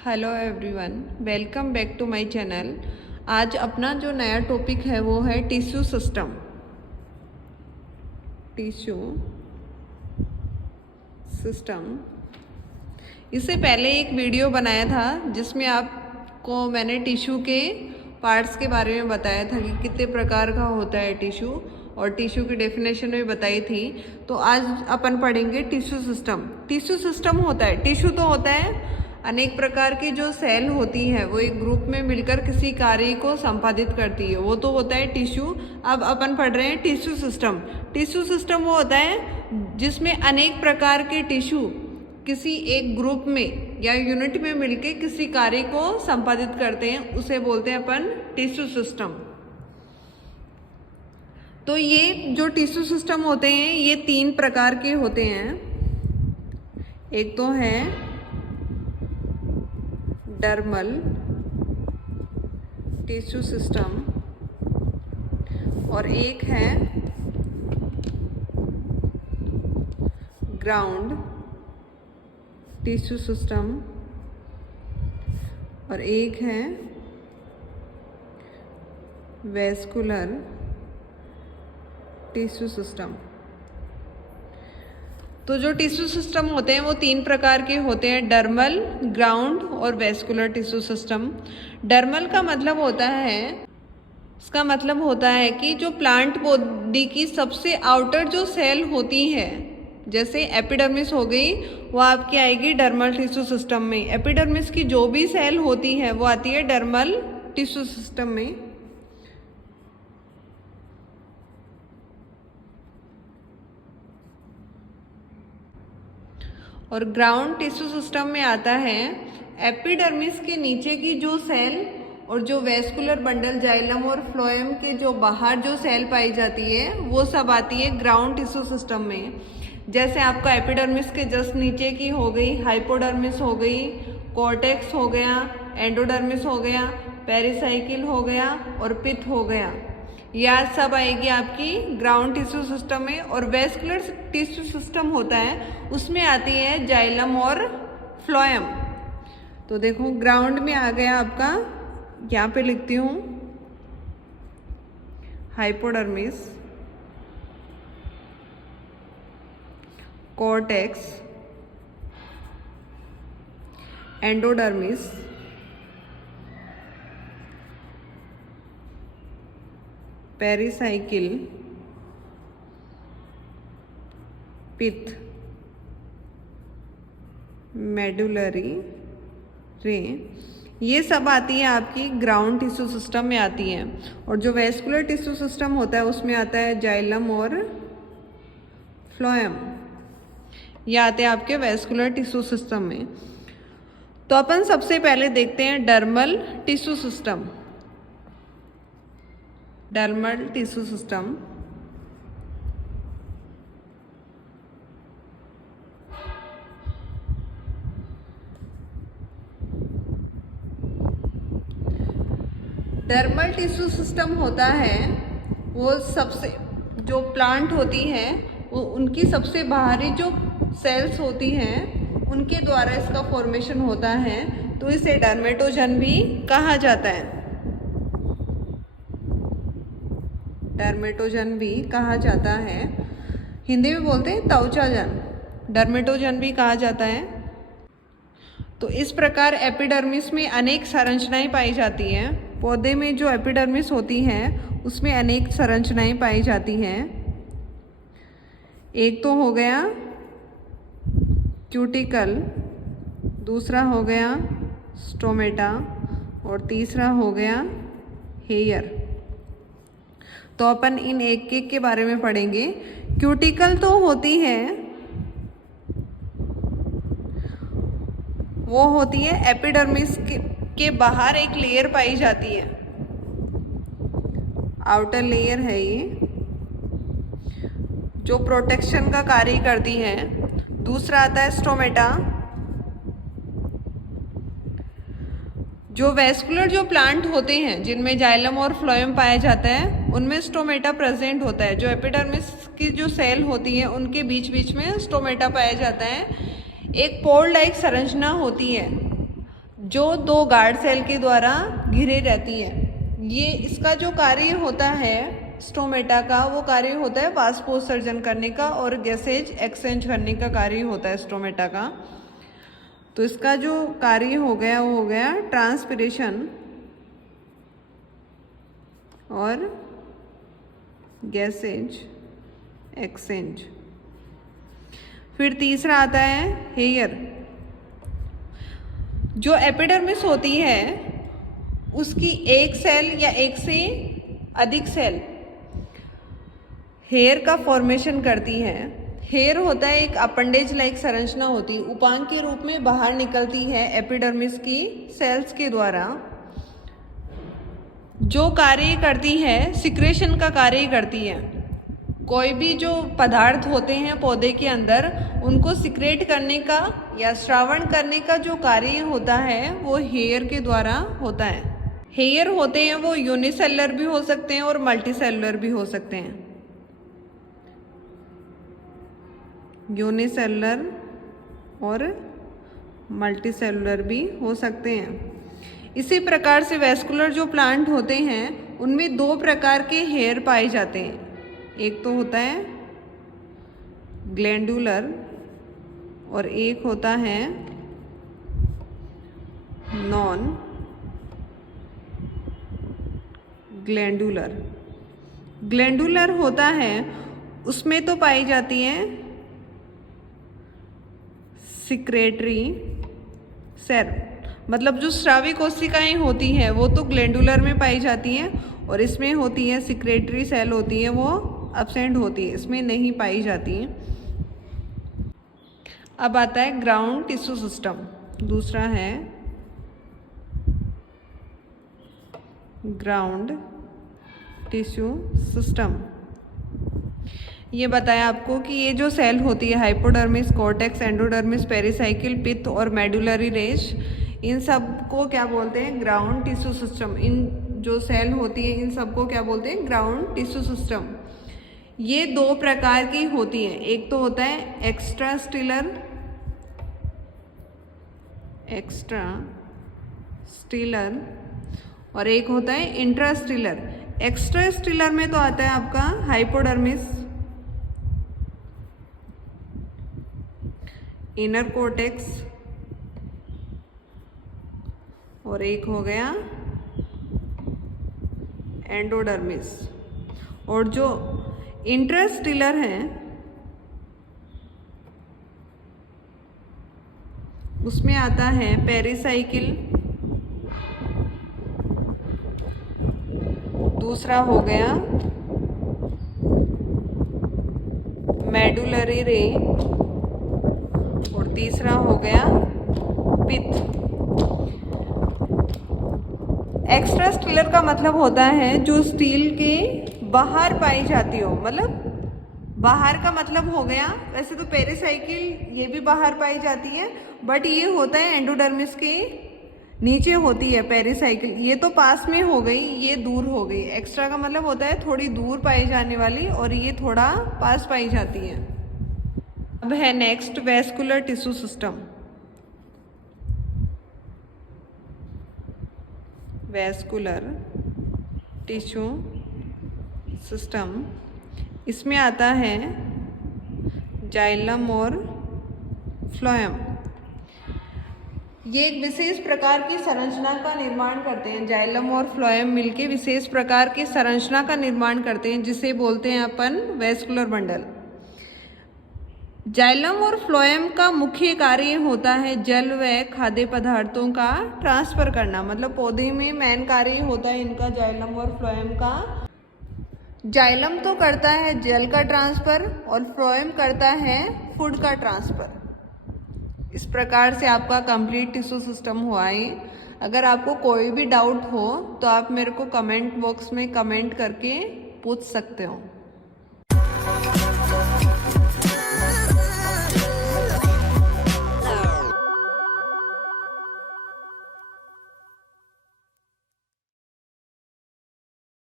Hello everyone, welcome back to my channel. आज अपना जो नया टॉपिक है वो है टिश्यू सिस्टम। Tissue system. इससे पहले एक वीडियो बनाया था जिसमें आपको मैंने टिश्यू के पार्ट्स के बारे में बताया था कि कितने प्रकार का होता है टिश्यू, और टिश्यू की डेफिनेशन भी बताई थी। तो आज अपन पढ़ेंगे टिश्यू सिस्टम। टिश्यू सिस्टम होता है, टिश्यू तो होता है अनेक प्रकार की जो सेल होती है वो एक ग्रुप में मिलकर किसी कार्य को संपादित करती है, वो तो होता है टिश्यू। अब अपन पढ़ रहे हैं टिश्यू सिस्टम। टिश्यू सिस्टम वो होता है जिसमें अनेक प्रकार के टिश्यू किसी एक ग्रुप में या यूनिट में मिलकर किसी कार्य को संपादित करते हैं, उसे बोलते हैं अपन टिश्यू सिस्टम। तो ये जो टिश्यू सिस्टम होते हैं ये 3 प्रकार के होते हैं। एक तो है डर्मल टिश्यू सिस्टम और एक है ग्राउंड टिश्यू सिस्टम और एक है वैस्कुलर टिश्यू सिस्टम। तो जो टिश्यू सिस्टम होते हैं वो 3 प्रकार के होते हैं, डर्मल, ग्राउंड और वैस्कुलर टिश्यू सिस्टम। डर्मल का मतलब होता है, इसका मतलब होता है कि जो प्लांट बॉडी की सबसे आउटर जो सेल होती है, जैसे एपिडर्मिस हो गई, वो आपकी आएगी डर्मल टिश्यू सिस्टम में। एपिडर्मिस की जो भी सेल होती है वो आती है डर्मल टिश्यू सिस्टम में। और ग्राउंड टिश्यू सिस्टम में आता है एपिडर्मिस के नीचे की जो सेल और जो वैस्कुलर बंडल, जाइलम और फ्लोएम के जो बाहर जो सेल पाई जाती है वो सब आती है ग्राउंड टिश्यू सिस्टम में। जैसे आपका एपिडर्मिस के जस्ट नीचे की हो गई हाइपोडर्मिस हो गई, कॉर्टेक्स हो गया, एंडोडर्मिस हो गया, पेरिसाइकिल हो गया और पिथ हो गया, यह सब आएगी आपकी ग्राउंड टिश्यू सिस्टम में। और वैस्कुलर टिश्यू सिस्टम होता है उसमें आती है जाइलम और फ्लोएम। तो देखो ग्राउंड में आ गया आपका, यहाँ पे लिखती हूँ हाइपोडर्मिस, कॉर्टेक्स, एंडोडर्मिस, पेरिसाइकिल, पिथ, मेडुलरी रे, ये सब आती है आपकी ग्राउंड टिश्यू सिस्टम में आती है। और जो वैस्कुलर टिश्यू सिस्टम होता है उसमें आता है जाइलम और फ्लोएम, ये आते हैं आपके वैस्कुलर टिश्यू सिस्टम में। तो अपन सबसे पहले देखते हैं dermal tissue system. Dermal tissue system dermal tissue system होता है वो सबसे जो प्लांट होती है वो उनकी सबसे बाहरी जो सेल्स होती हैं उनके द्वारा इसका फॉर्मेशन होता है, तो इसे डर्मेटोजन भी कहा जाता है। डर्मेटोजन भी कहा जाता है, हिंदी में बोलते हैं त्वचाजन, डर्मेटोजन भी कहा जाता है। तो इस प्रकार एपिडर्मिस में अनेक संरचनाएं पाई जाती हैं। पौधे में जो एपिडर्मिस होती है उसमें अनेक संरचनाएं पाई जाती हैं। एक तो हो गया क्यूटिकल, दूसरा हो गया स्टोमेटा और तीसरा हो गया हेयर। तो अपन इन एक एक के बारे में पढ़ेंगे। क्यूटिकल तो होती है, वो होती है एपिडर्मिस के बाहर एक लेयर पाई जाती है, आउटर लेयर है ये, जो प्रोटेक्शन का कार्य करती है। दूसरा आता है स्टोमेटा। जो वैस्कुलर जो प्लांट होते हैं जिनमें जाइलम और फ्लोएम पाया जाता है उनमें स्टोमेटा प्रेजेंट होता है। जो एपिडर्मिस की जो सेल होती है उनके बीच बीच में स्टोमेटा पाया जाता है। एक पोल लाइक संरचना होती है जो दो गार्ड सेल के द्वारा घिरे रहती है। ये इसका जो कार्य होता है स्टोमेटा का, वो कार्य होता है वाष्पोत्सर्जन करने का और गैसेज एक्सचेंज करने का कार्य होता है स्टोमेटा का। तो इसका जो कार्य हो गया वो हो गया ट्रांसपिरेशन और गैसेज एक्सचेंज। फिर तीसरा आता है हेयर। जो एपिडर्मिस होती है उसकी एक सेल या एक से अधिक सेल हेयर का फॉर्मेशन करती है। हेयर होता है एक अपेंडेज लाइक संरचना होती है, उपांग के रूप में बाहर निकलती है एपिडर्मिस की सेल्स के द्वारा। जो कार्य करती है सिक्रेशन का कार्य करती है। कोई भी जो पदार्थ होते हैं पौधे के अंदर उनको सिक्रेट करने का या श्रावण करने का जो कार्य होता है वो हेयर के द्वारा होता है। हेयर होते हैं वो यूनिसेलुलर भी हो सकते हैं और मल्टीसेलुलर भी हो सकते हैं। यूनिसेलुलर और मल्टीसेलुलर भी हो सकते हैं। इसी प्रकार से वैस्कुलर जो प्लांट होते हैं उनमें दो प्रकार के हेयर पाए जाते हैं। एक तो होता है ग्लैंडुलर और एक होता है नॉन ग्लैंडुलर। ग्लैंडुलर होता है उसमें तो पाई जाती है सिक्रेटरी सेल, मतलब जो स्रावी कोशिकाएं होती हैं वो तो ग्लैंडुलर में पाई जाती हैं और इसमें होती है सिक्रेटरी सेल होती है वो एब्सेंट होती है, इसमें नहीं पाई जाती है। अब आता है ग्राउंड टिश्यू सिस्टम। दूसरा है ग्राउंड टिश्यू सिस्टम। ये बताया आपको कि ये जो सेल होती है हाइपोडर्मिस, कॉर्टेक्स, एंडोडर्मिस, पेरिसाइकिल, पित्त और मेडुलरी रेश, इन सब को क्या बोलते हैं ग्राउंड टिश्यू सिस्टम। इन जो सेल होती है इन सब को क्या बोलते हैं ग्राउंड टिश्यू सिस्टम। ये दो प्रकार की होती है, एक तो होता है एक्स्ट्रा स्टीलर और एक होता है इंट्रास्टीलर। एक्स्ट्रा स्टीलर में तो आता है आपका हाइपोडर्मिस, इनर कोर्टेक्स और एक हो गया एंडोडर्मिस। और जो इंट्रास्टीलर है उसमें आता है पेरिसाइकिल, दूसरा हो गया मेडुलरी रे और तीसरा हो गया पित्त। एक्स्ट्रा स्टीलर का मतलब होता है जो स्टील के बाहर पाई जाती हो, मतलब बाहर का मतलब हो गया, वैसे तो पेरिसाइकिल ये भी बाहर पाई जाती है बट ये होता है एंडोडर्मिस के नीचे होती है पेरिसाइकिल। ये तो पास में हो गई, ये दूर हो गई। एक्स्ट्रा का मतलब होता है थोड़ी दूर पाई जाने वाली और ये थोड़ा पास पाई जाती है। अब है next vascular tissue system. Vascular tissue system, इसमें आता है जाइलम और फ्लोएम। ये एक विशेष प्रकार की संरचना का निर्माण करते हैं। जाइलम और फ्लोएम मिलके विशेष प्रकार की संरचना का निर्माण करते हैं जिसे बोलते हैं अपन वैस्कुलर बंडल। जाइलम और फ्लोएम का मुख्य कार्य होता है जल व खाद्य पदार्थों का ट्रांसफर करना, मतलब पौधे में मेन कार्य होता है इनका जाइलम और फ्लोएम का। जाइलम तो करता है जल का ट्रांसफर और फ्लोएम करता है फूड का ट्रांसफर। इस प्रकार से आपका कंप्लीट टिश्यू सिस्टम हुआ है। अगर आपको कोई भी डाउट हो तो आप मेरे को कमेंट बॉक्स में कमेंट करके पूछ सकते हो।